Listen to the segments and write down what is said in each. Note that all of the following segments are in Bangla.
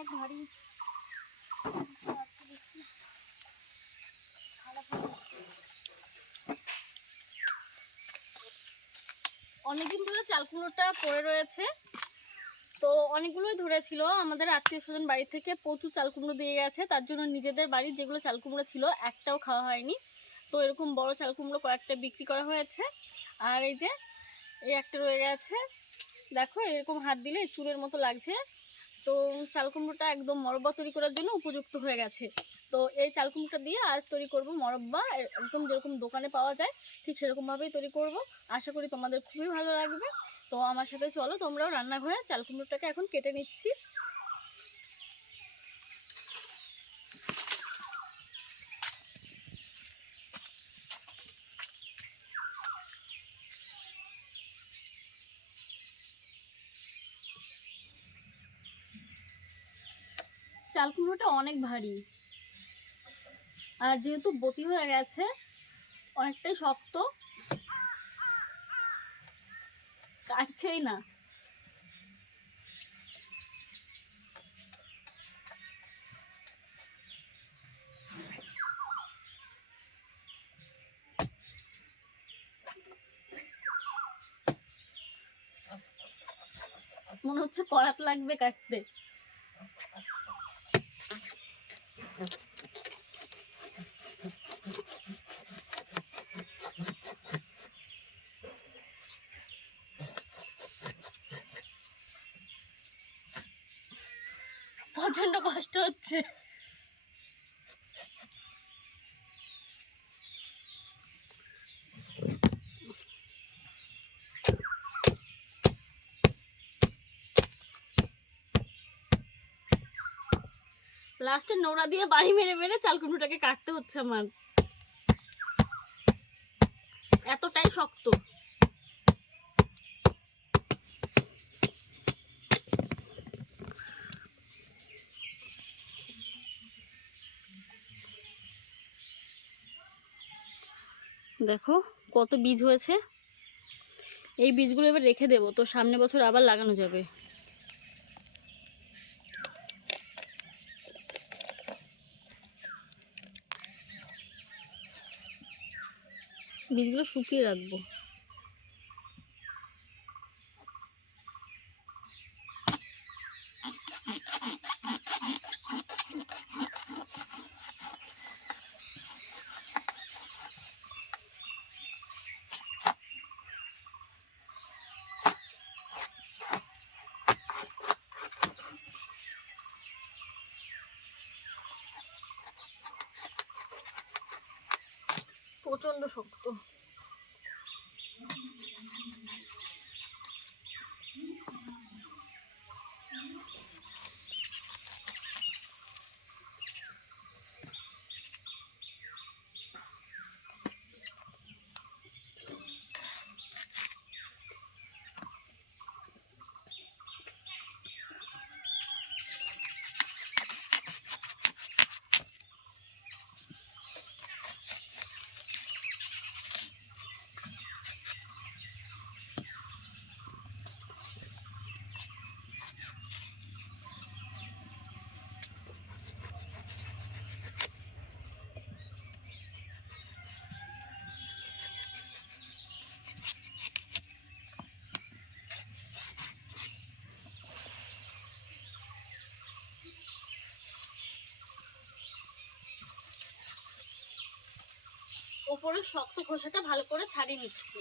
অনেক ভারী। অনেকদিন ধরে চাল কুমড়োটা পড়ে রয়েছে। তো অনেকগুলোই ধরেছিল। আমাদের আত্মীয় স্বজন বাড়ি থেকে প্রচুর চাল কুমড়ো দিয়ে গেছে। তার জন্য নিজেদের বাড়ির যেগুলো চাল কুমড়ো ছিল, একটাও খাওয়া হয়নি। তো এরকম বড় চাল কুমড়ো কয়েকটা বিক্রি করা হয়েছে। আর এই যে, এই একটা রয়ে গেছে। দেখো, এরকম হাত দিলে চুলের মতো লাগছে। তো চাল কুমড়োটা একদম মরব্বা তৈরি করার জন্য উপযুক্ত হয়ে গেছে। তো এই চাল কুমড়োটা দিয়ে আজ তৈরি করব মরব্বা। একদম যেরকম দোকানে পাওয়া যায়, ঠিক সেরকমভাবেই তৈরি করব। আশা করি তোমাদের খুবই ভালো লাগবে। তো আমার সাথে চলো, তোমরাও রান্নাঘরে চাল কুমড়োটাকে এখন কেটে নিচ্ছি। চাল কুমড়োটা অনেক ভারী। আর যেহেতু বতি হয়ে গেছে, অনেকটাই শক্ত। কাটছেই না। মনে হচ্ছে করাত লাগবে কাটতে। প্রচণ্ড কষ্ট হচ্ছে। লাস্টে নোড়া দিয়ে বাড়ি মেরে মেরে চাল কুমড়োটাকে কাটতে হচ্ছে আমার। এতটাই শক্ত। দেখো কত বীজ হয়েছে। এই বীজগুলো এবার রেখে দেবো, তো সামনে বছর আবার লাগানো যাবে। বীজগুলো শুকিয়ে রাখব। প্রচণ্ড শক্ত। ওপরের শক্ত খোসাটা ভালো করে ছাড়িয়ে নিচ্ছি।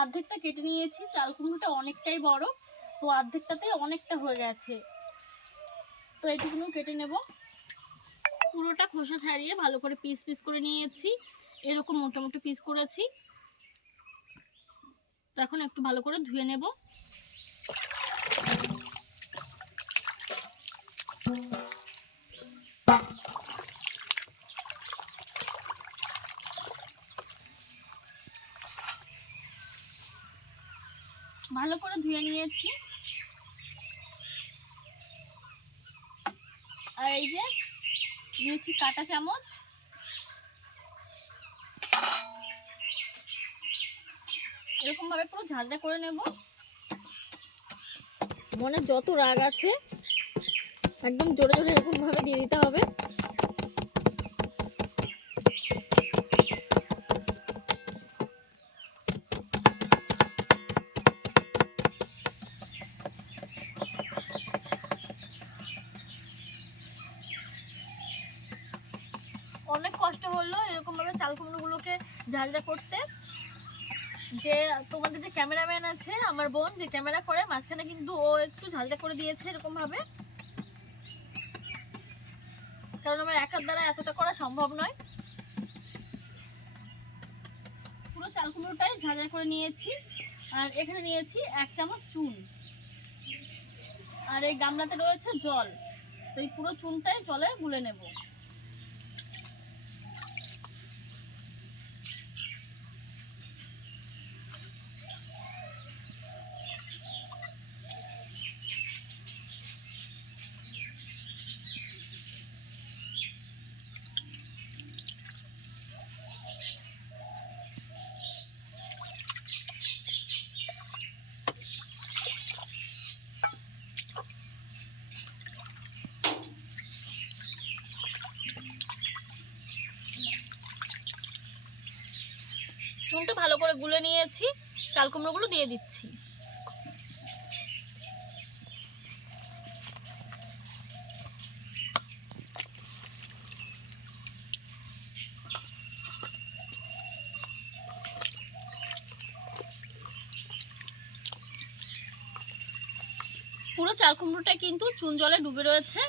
অর্ধেকটা কেটে নিয়েছি, চাল কুমড়োটা অনেকটাই বড়, তো অর্ধেকটাতে অনেকটা হয়ে গেছে। তো এইটুকুনো কেটে নেব। পুরোটা খোসা ছাড়িয়ে ভালো করে পিস পিস করে নিয়েছি। এরকম মোটামুটি পিস করেছি। এখন একটু ভালো করে ধুয়ে নেব। ভালো করে ধুয়ে নিয়েছি। আর এই যে নিয়েছি কাটা চামচ। এরকম ভাবে পুরো ঝাঁঝরা করে নেব। মনে যত রাগ আছে, একদম জোরে জোরে এরকম ভাবে দিয়ে দিতে হবে। অনেক কষ্ট হলো এরকম ভাবে চাল কুমড়োগুলোকে ঝালঝা করতে। যে তোমাদের যে ক্যামেরাম্যান আছে, আমার বোন যে ক্যামেরা করে, মাঝখানে কিন্তু ও একটু ঝালঝা করে দিয়েছে এরকম ভাবে। কারণ আমার একার দ্বারা এতটা করা সম্ভব নয়। পুরো চাল কুমড়োটাই ঝাঁঝা করে নিয়েছি। আর এখানে নিয়েছি এক চামচ চুন। আর এই গামলাতে রয়েছে জল। তো এই পুরো চুনটাই জলে গুলে নেব। চুনটা ভালো করে গুলে নিয়েছি, চাল কুমড়োগুলো দিয়ে দিচ্ছি। পুরো চাল কুমড়োটা কিন্তু চুন জলে ডুবে রয়েছে।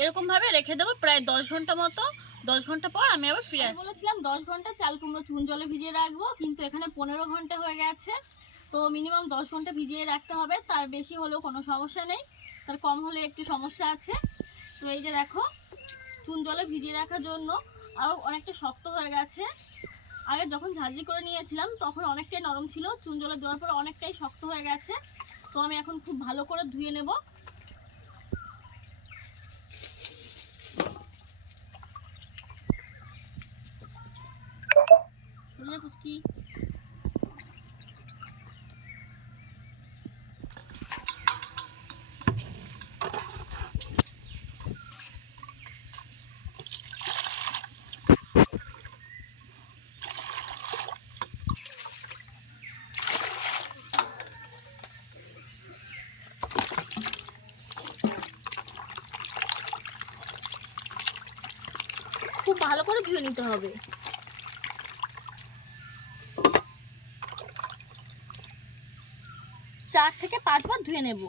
এরকম ভাবে রেখে দেবো প্রায় দশ ঘণ্টা মতো। দশ ঘণ্টা পর আমি আবার ফিরে বলেছিলাম দশ ঘণ্টা চাল কুমড়ো চুন জলে ভিজিয়ে রাখব কিন্তু এখানে পনেরো ঘণ্টা হয়ে গেছে। তো মিনিমাম দশ ঘণ্টা ভিজিয়ে রাখতে হবে তার বেশি হলেও কোনো সমস্যা নেই। তার কম হলে একটু সমস্যা আছে। তো এই যে দেখো চুন জলে ভিজিয়ে রাখার জন্য আরও অনেকটা শক্ত হয়ে গেছে। আগে যখন ঝাঁঝি করে নিয়েছিলাম তখন অনেকটাই নরম ছিল। চুন জলে দেওয়ার পর অনেকটাই শক্ত হয়ে গেছে। তো আমি এখন খুব ভালো করে ধুয়ে নেব সরিয়ে কুচকি খুব ভালো করে ধুয়ে নিতে হবে। চার থেকে পাঁচবার ধুয়ে নেব।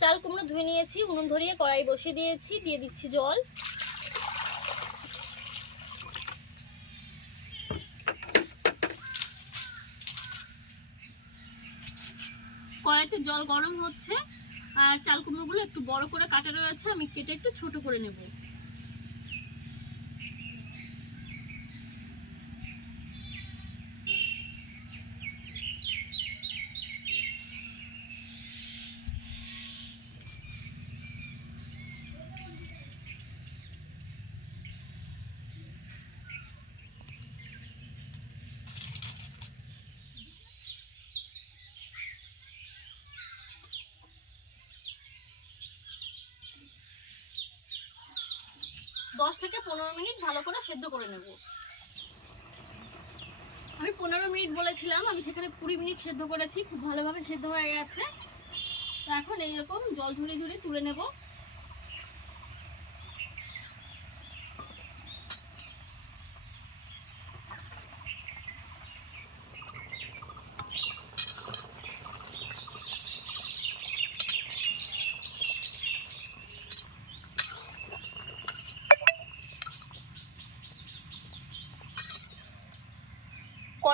চাল কুমড়ো ধুয়ে নিয়েছি, উনুন ধরিয়ে কড়াই বসিয়ে দিয়েছি, দিয়ে দিচ্ছি জল কড়াইতে জল গরম হচ্ছে আর চাল কুমড়োগুলো একটু বড় করে কাটা রয়েছে, আমি কেটে একটু ছোট করে নেব। দশ থেকে পনেরো মিনিট ভালো করে সেদ্ধ করে নেব। আমি পনেরো মিনিট বলেছিলাম, আমি সেখানে কুড়ি মিনিট সেদ্ধ করেছি, খুব ভালোভাবে সেদ্ধ হয়ে গেছে। তো এখন এইরকম জল ঝরিয়ে ঝরিয়ে তুলে নেব।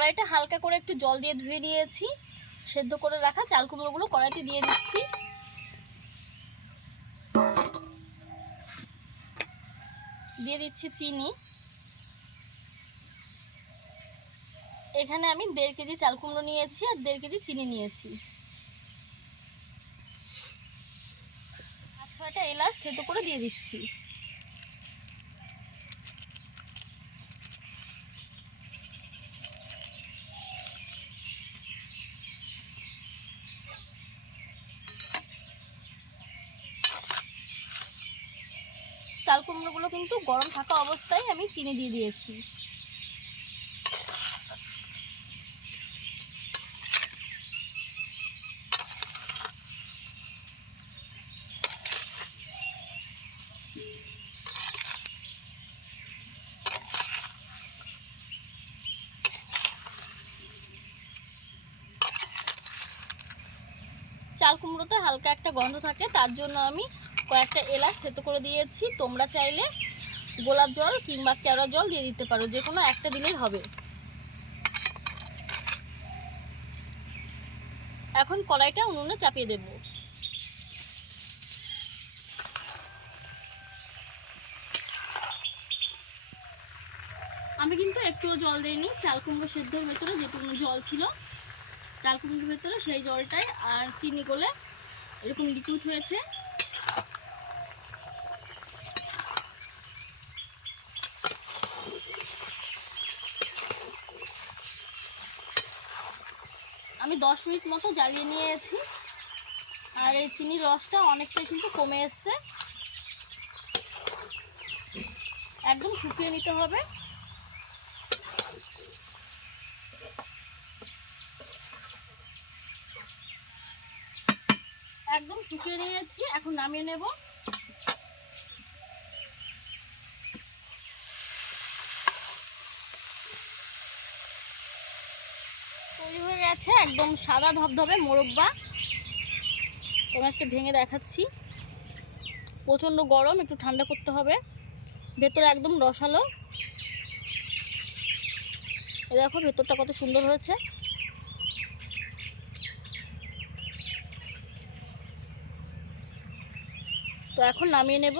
কড়াইটা হালকা করে একটু জল দিয়ে ধুয়ে নিয়েছি। সেদ্ধ করে রাখা চাল কুমড়োগুলো কড়াইতে দিয়ে দিচ্ছি। দিয়ে দিচ্ছি চিনি। এখানে আমি দেড় কেজি চাল কুমড়ো নিয়েছি আর দেড় কেজি চিনি নিয়েছি। ছয়টা এলাচ থেতো করে দিয়ে দিচ্ছি। কুমড়োগুলো কিন্তু গরম থাকা অবস্থায় আমি চিনি দিয়ে দিয়েছি। চাল কুমড়োতে হালকা একটা গন্ধ থাকে, তার জন্য আমি কয়েকটা এলাচ থেতো করে দিয়েছি। তোমরা চাইলে গোলাপ জল কিংবা কেওড়া জল দিয়ে দিতে পারো, যে কোনো একটা দিলেই হবে। এখন কড়াইটা উনুনে চাপিয়ে দেব। আমি কিন্তু একটুও জল দিইনি, চাল কুমড়ো সেদ্ধর ভেতরে যেটুকু জল ছিল, চাল কুমড়োর ভেতরে সেই জলটাই আর চিনি গলে এরকম লিকুইড হয়েছে। আমি দশ মিনিট মতো জ্বালিয়ে নিয়েছি। আর এই চিনির রসটা অনেকটাই কিন্তু কমে এসছে। একদম শুকিয়ে নিতে হবে। একদম শুকিয়ে নিয়েছি, এখন নামিয়ে নেব। গেছে একদম সাদা ধবধবে মোরব্বা তোমার একটা ভেঙে দেখাচ্ছি। প্রচণ্ড গরম, একটু ঠান্ডা করতে হবে। ভেতরে একদম রসালো। দেখো ভেতরটা কত সুন্দর হয়েছে। তো এখন নামিয়ে নেব।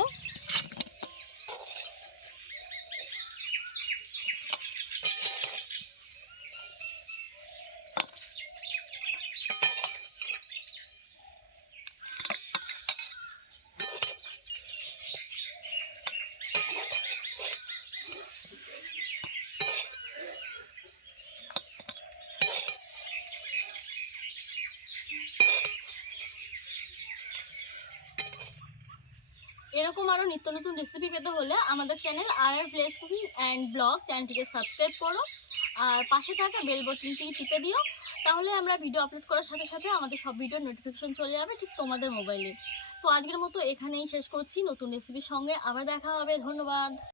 এরকম আরও নিত্য নতুন রেসিপি পেতে হলে আমাদের channel R R place cooking and blog চ্যানেলটিকে সাবস্ক্রাইব করো। আর পাশে থাকা বেল বটনটি টিপে দিও। তাহলে আমরা ভিডিও আপলোড করার সাথে সাথে আমাদের সব ভিডিওর নোটিফিকেশান চলে যাবে ঠিক তোমাদের মোবাইলে তো আজকের মতো এখানেই শেষ করছি। নতুন রেসিপির সঙ্গে আবার দেখা হবে। ধন্যবাদ।